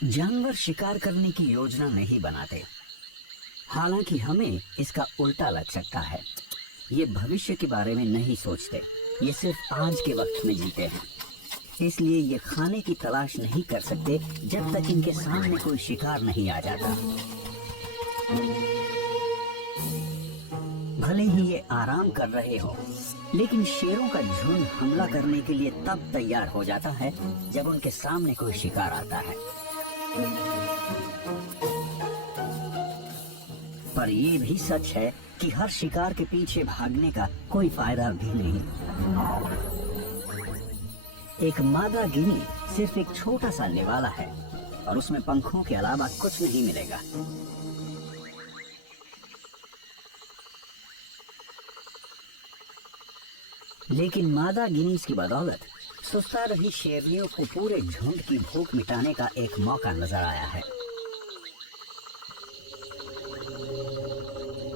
जानवर शिकार करने की योजना नहीं बनाते, हालांकि हमें इसका उल्टा लग सकता है। ये भविष्य के बारे में नहीं सोचते, ये सिर्फ आज के वक्त में जीते हैं। इसलिए ये खाने की तलाश नहीं कर सकते जब तक इनके सामने कोई शिकार नहीं आ जाता। भले ही ये आराम कर रहे हो, लेकिन शेरों का झुंड हमला करने के लिए तब तैयार हो जाता है जब उनके सामने कोई शिकार आता है। पर यह भी सच है कि हर शिकार के पीछे भागने का कोई फायदा भी नहीं। एक मादा गिनी सिर्फ एक छोटा सा निवाला है और उसमें पंखों के अलावा कुछ नहीं मिलेगा। लेकिन मादा गिनीज की बदौलत सुस्ता रही शेरनियों को पूरे झुंड की भूख मिटाने का एक मौका नजर आया है।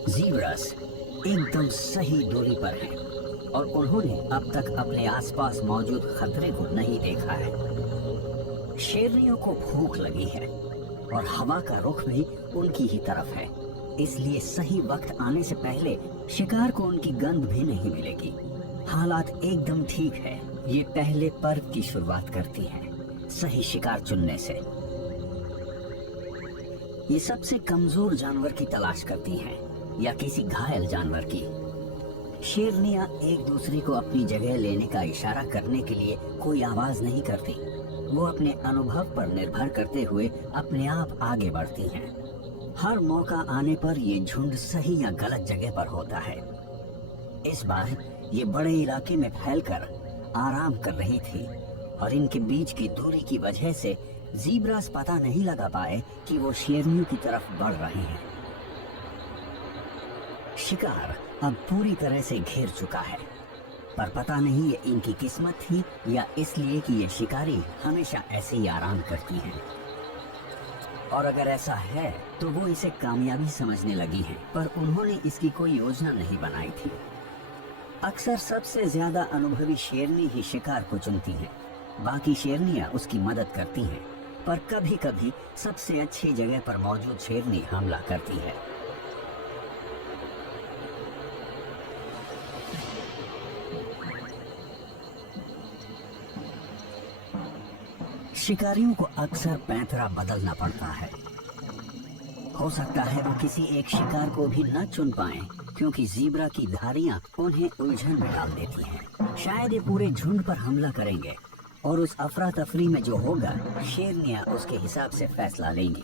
ज़ीब्रास एकदम सही दूरी पर हैं और उन्होंने अब तक अपने आसपास मौजूद खतरे को नहीं देखा है। शेरनियों को भूख लगी है और हवा का रुख भी उनकी ही तरफ है, इसलिए सही वक्त आने से पहले शिकार को उनकी गंध भी नहीं मिलेगी। हालात एकदम ठीक है। ये पहले पर्व की शुरुआत करती है सही शिकार चुनने से। ये सबसे कमजोर जानवर की तलाश करती हैं या किसी घायल जानवर की। शेरनियां एक दूसरे को अपनी जगह लेने का इशारा करने के लिए कोई आवाज नहीं करती। वो अपने अनुभव पर निर्भर करते हुए अपने आप आगे बढ़ती हैं। हर मौका आने पर ये झुंड सही या गलत जगह पर होता है। इस बार ये बड़े इलाके में फैलकर आराम कर रही थी और इनके बीच की दूरी की वजह से ज़ीब्रास पता नहीं लगा पाए कि वो शेरनियों की तरफ बढ़ रहे हैं। शिकार अब पूरी तरह से घेर चुका है, पर पता नहीं ये इनकी किस्मत थी या इसलिए कि ये शिकारी हमेशा ऐसे ही आराम करती हैं। और अगर ऐसा है तो वो इसे कामयाबी समझने लगी हैं, पर उन्होंने इसकी कोई योजना नहीं बनाई थी। अक्सर सबसे ज्यादा अनुभवी शेरनी ही शिकार को चुनती हैं, बाकी शेरनियां उसकी मदद करती हैं, पर कभी कभी सबसे अच्छी जगह पर मौजूद शेरनी हमला करती है। शिकारियों को अक्सर पैंतरा बदलना पड़ता है। हो सकता है वो किसी एक शिकार को भी न चुन पाएं, क्योंकि ज़ीब्रा की धारियां उन्हें उलझन में डाल देती हैं। शायद ये पूरे झुंड पर हमला करेंगे और उस अफरा तफरी में जो होगा शेरनियां उसके हिसाब से फैसला लेंगी।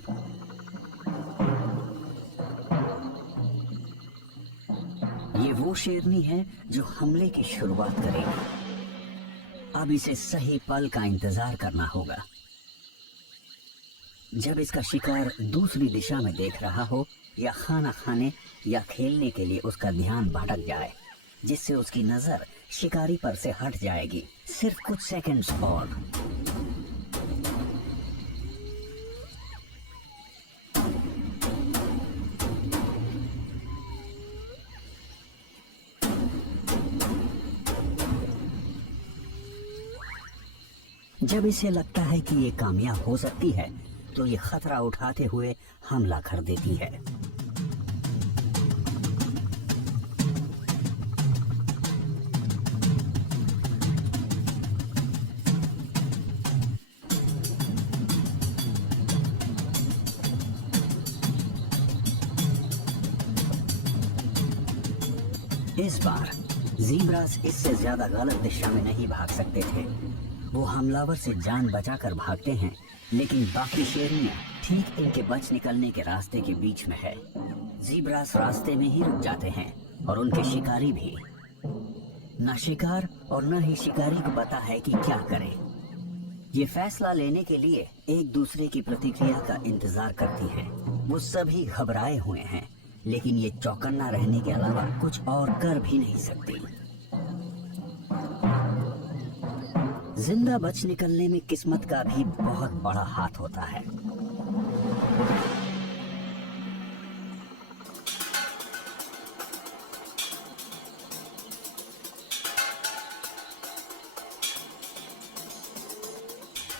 ये वो शेरनी है जो हमले की शुरुआत करेगी। अब इसे सही पल का इंतजार करना होगा। जब इसका शिकार दूसरी दिशा में देख रहा हो या खाना खाने या खेलने के लिए उसका ध्यान भटक जाए, जिससे उसकी नजर शिकारी पर से हट जाएगी। सिर्फ कुछ सेकंड्स और। जब इसे लगता है कि ये कामयाब हो सकती है, तो ये खतरा उठाते हुए हमला कर देती है। इस बार ज़ीब्रास इससे ज्यादा गलत दिशा में नहीं भाग सकते थे। वो हमलावर से जान बचाकर भागते हैं, लेकिन बाकी शेरनियां ठीक इनके बच निकलने के रास्ते के बीच में है। ज़ीब्रास रास्ते में ही रुक जाते हैं और उनके शिकारी भी। न शिकार और न ही शिकारी को पता है कि क्या करें। ये फैसला लेने के लिए एक दूसरे की प्रतिक्रिया का इंतजार करती हैं। वो सभी घबराए हुए हैं, लेकिन ये चौकन्ना रहने के अलावा कुछ और कर भी नहीं सकती। जिंदा बच निकलने में किस्मत का भी बहुत बड़ा हाथ होता है।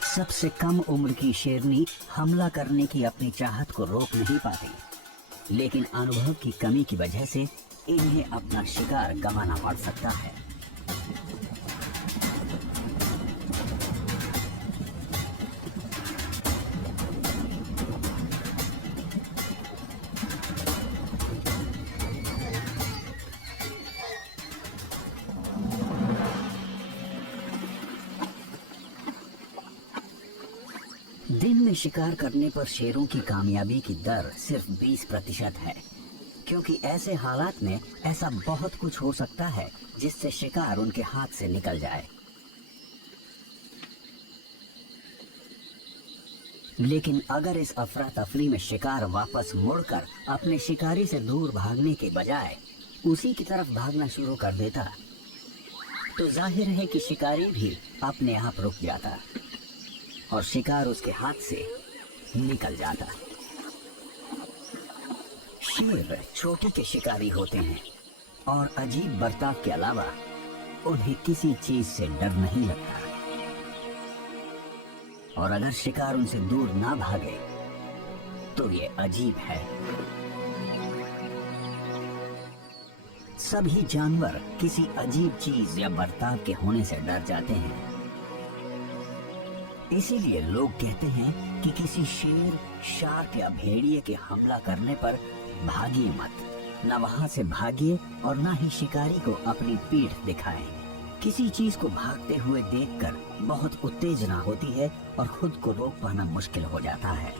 सबसे कम उम्र की शेरनी हमला करने की अपनी चाहत को रोक नहीं पाती, लेकिन अनुभव की कमी की वजह से इन्हें अपना शिकार गंवाना पड़ सकता है। दिन में शिकार करने पर शेरों की कामयाबी की दर सिर्फ 20% है, क्योंकि ऐसे हालात में ऐसा बहुत कुछ हो सकता है जिससे शिकार उनके हाथ से निकल जाए। लेकिन अगर इस अफरा तफरी में शिकार वापस मुड़कर अपने शिकारी से दूर भागने के बजाय उसी की तरफ भागना शुरू कर देता, तो जाहिर है कि शिकारी भी अपने आप रुक जाता और शिकार उसके हाथ से निकल जाता। शेर छोटे के शिकारी होते हैं और अजीब बर्ताव के अलावा उन्हें किसी चीज से डर नहीं लगता, और अगर शिकार उनसे दूर ना भागे तो ये अजीब है। सभी जानवर किसी अजीब चीज या बर्ताव के होने से डर जाते हैं। इसीलिए लोग कहते हैं कि किसी शेर, शार्क या भेड़िए के हमला करने पर भागिए मत, न वहां से भागिए और न ही शिकारी को अपनी पीठ दिखाएं। किसी चीज को भागते हुए देखकर बहुत उत्तेजना होती है और खुद को रोक पाना मुश्किल हो जाता है।